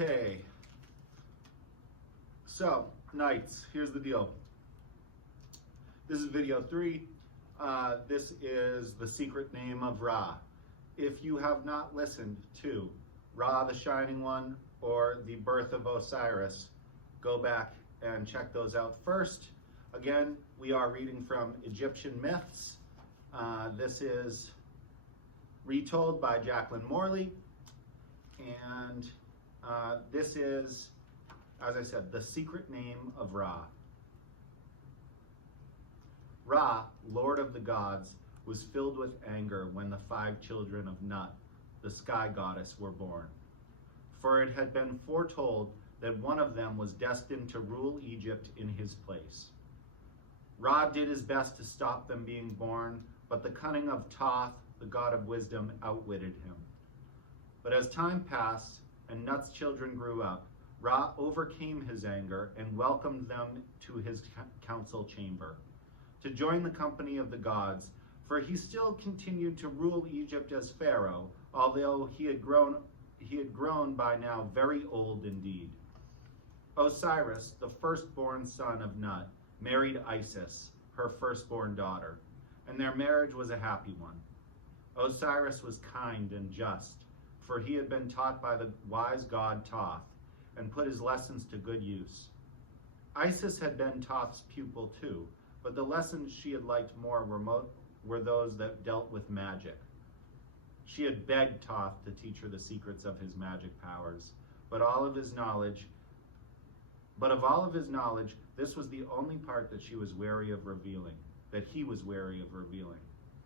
Okay, so knights, here's the deal. This is video 3. This is the secret name of Ra. If you have not listened to Ra the Shining One or the Birth of Osiris, go back and check those out first. Again, we are reading from Egyptian myths. This is retold by Jacqueline Morley, and this is, as I said, the secret name of Ra. Ra, Lord of the gods, was filled with anger when the 5 children of Nut, the sky goddess, were born. For it had been foretold that one of them was destined to rule Egypt in his place. Ra did his best to stop them being born, but the cunning of Thoth, the god of wisdom, outwitted him. But as time passed and Nut's children grew up, Ra overcame his anger and welcomed them to his council chamber to join the company of the gods, for he still continued to rule Egypt as Pharaoh, although he had grown by now very old indeed. Osiris, the firstborn son of Nut, married Isis, her firstborn daughter, and their marriage was a happy one. Osiris was kind and just, for he had been taught by the wise god Thoth and put his lessons to good use. Isis had been Thoth's pupil too, but the lessons she had liked more were those that dealt with magic. She had begged Thoth to teach her the secrets of his magic powers, but of all of his knowledge, this was the only part that she was wary of revealing, that he was wary of revealing.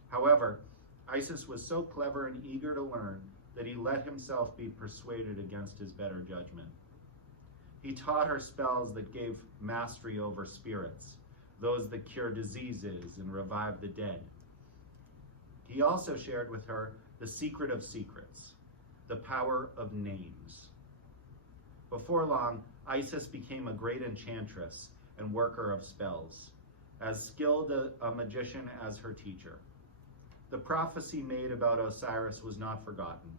However, Isis was so clever and eager to learn that he let himself be persuaded against his better judgment. He taught her spells that gave mastery over spirits, those that cure diseases and revive the dead. He also shared with her the secret of secrets, the power of names. Before long, Isis became a great enchantress and worker of spells, as skilled a magician as her teacher. The prophecy made about Osiris was not forgotten.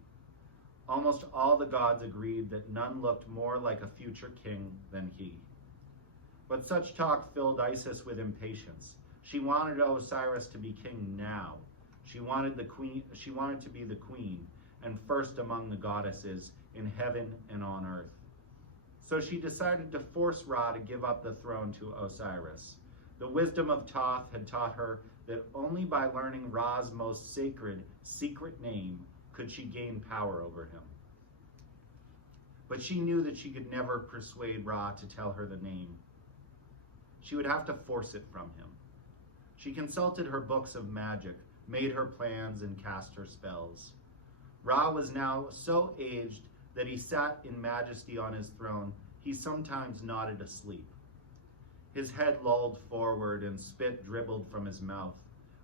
Almost all the gods agreed that none looked more like a future king than he. But such talk filled Isis with impatience. She wanted Osiris to be king now. She wanted to be the queen and first among the goddesses in heaven and on earth. So she decided to force Ra to give up the throne to Osiris. The wisdom of Thoth had taught her that only by learning Ra's most sacred, secret name could she gain power over him. But she knew that she could never persuade Ra to tell her the name. She would have to force it from him. She consulted her books of magic, made her plans, and cast her spells. Ra was now so aged that he sat in majesty on his throne. He sometimes nodded asleep. His head lolled forward and spit dribbled from his mouth.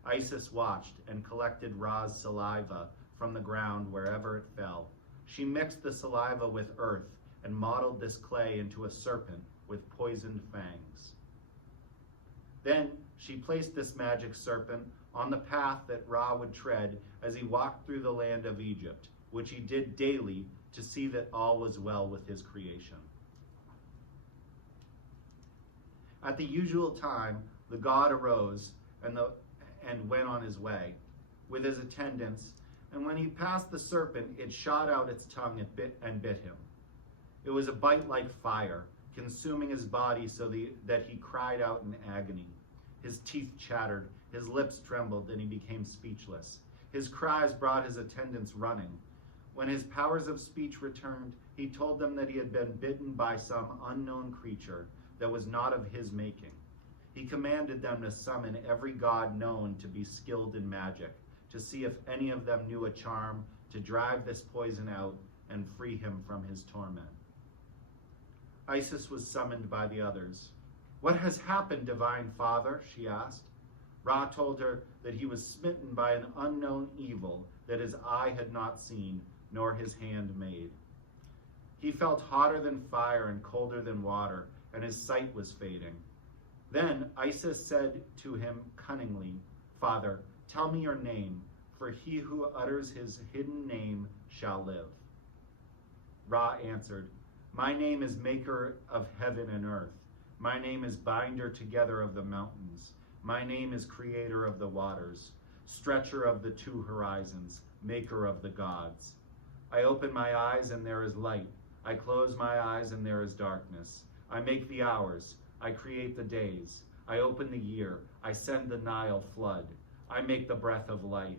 Isis watched and collected Ra's saliva from the ground wherever it fell. She mixed the saliva with earth and modeled this clay into a serpent with poisoned fangs. Then she placed this magic serpent on the path that Ra would tread as he walked through the land of Egypt, which he did daily to see that all was well with his creation. At the usual time, the god arose and went on his way with his attendants, and when he passed the serpent, it shot out its tongue and bit him. It was a bite like fire, consuming his body so that he cried out in agony. His teeth chattered, his lips trembled, and he became speechless. His cries brought his attendants running. When his powers of speech returned, he told them that he had been bitten by some unknown creature that was not of his making. He commanded them to summon every god known to be skilled in magic, to see if any of them knew a charm to drive this poison out and free him from his torment. Isis was summoned by the others. "What has happened, Divine Father?" she asked. Ra told her that he was smitten by an unknown evil that his eye had not seen, nor his hand made. He felt hotter than fire and colder than water, and his sight was fading. Then Isis said to him cunningly, "Father, tell me your name, for he who utters his hidden name shall live." Ra answered, My name is maker of heaven and earth. My name is binder together of the mountains. My name is creator of the waters, stretcher of the two horizons, maker of the gods. I open my eyes and there is light. I close my eyes and there is darkness. I make the hours. I create the days. I open the year. I send the Nile flood. I make the breath of life.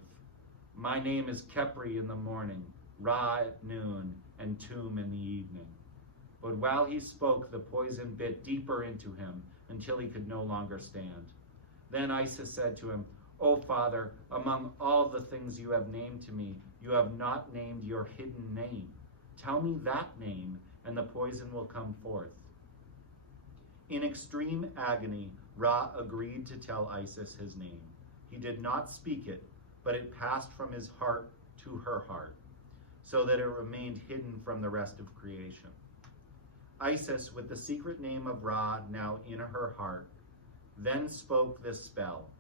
My name is Kepri in the morning, Ra at noon, and Tum in the evening. But while he spoke, the poison bit deeper into him until he could no longer stand. Then Isis said to him, O Father, among all the things you have named to me, you have not named your hidden name. Tell me that name, and the poison will come forth. In extreme agony, Ra agreed to tell Isis his name. He did not speak it, but it passed from his heart to her heart, so that it remained hidden from the rest of creation. Isis, with the secret name of Ra now in her heart, then spoke this spell.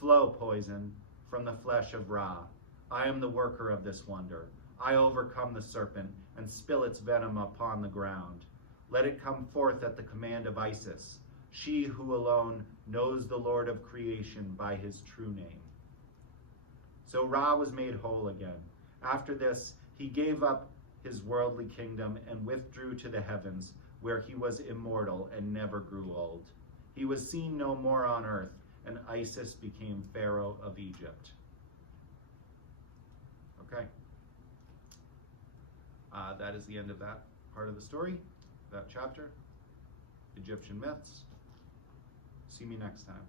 Flow, poison, from the flesh of Ra. I am the worker of this wonder. I overcome the serpent and spill its venom upon the ground. Let it come forth at the command of Isis, she who alone knows the Lord of creation by his true name. So Ra was made whole again. After this, he gave up his worldly kingdom and withdrew to the heavens, where he was immortal and never grew old. He was seen no more on earth, and Isis became Pharaoh of Egypt. Okay. That is the end of that part of the story, that chapter. Egyptian myths. See me next time.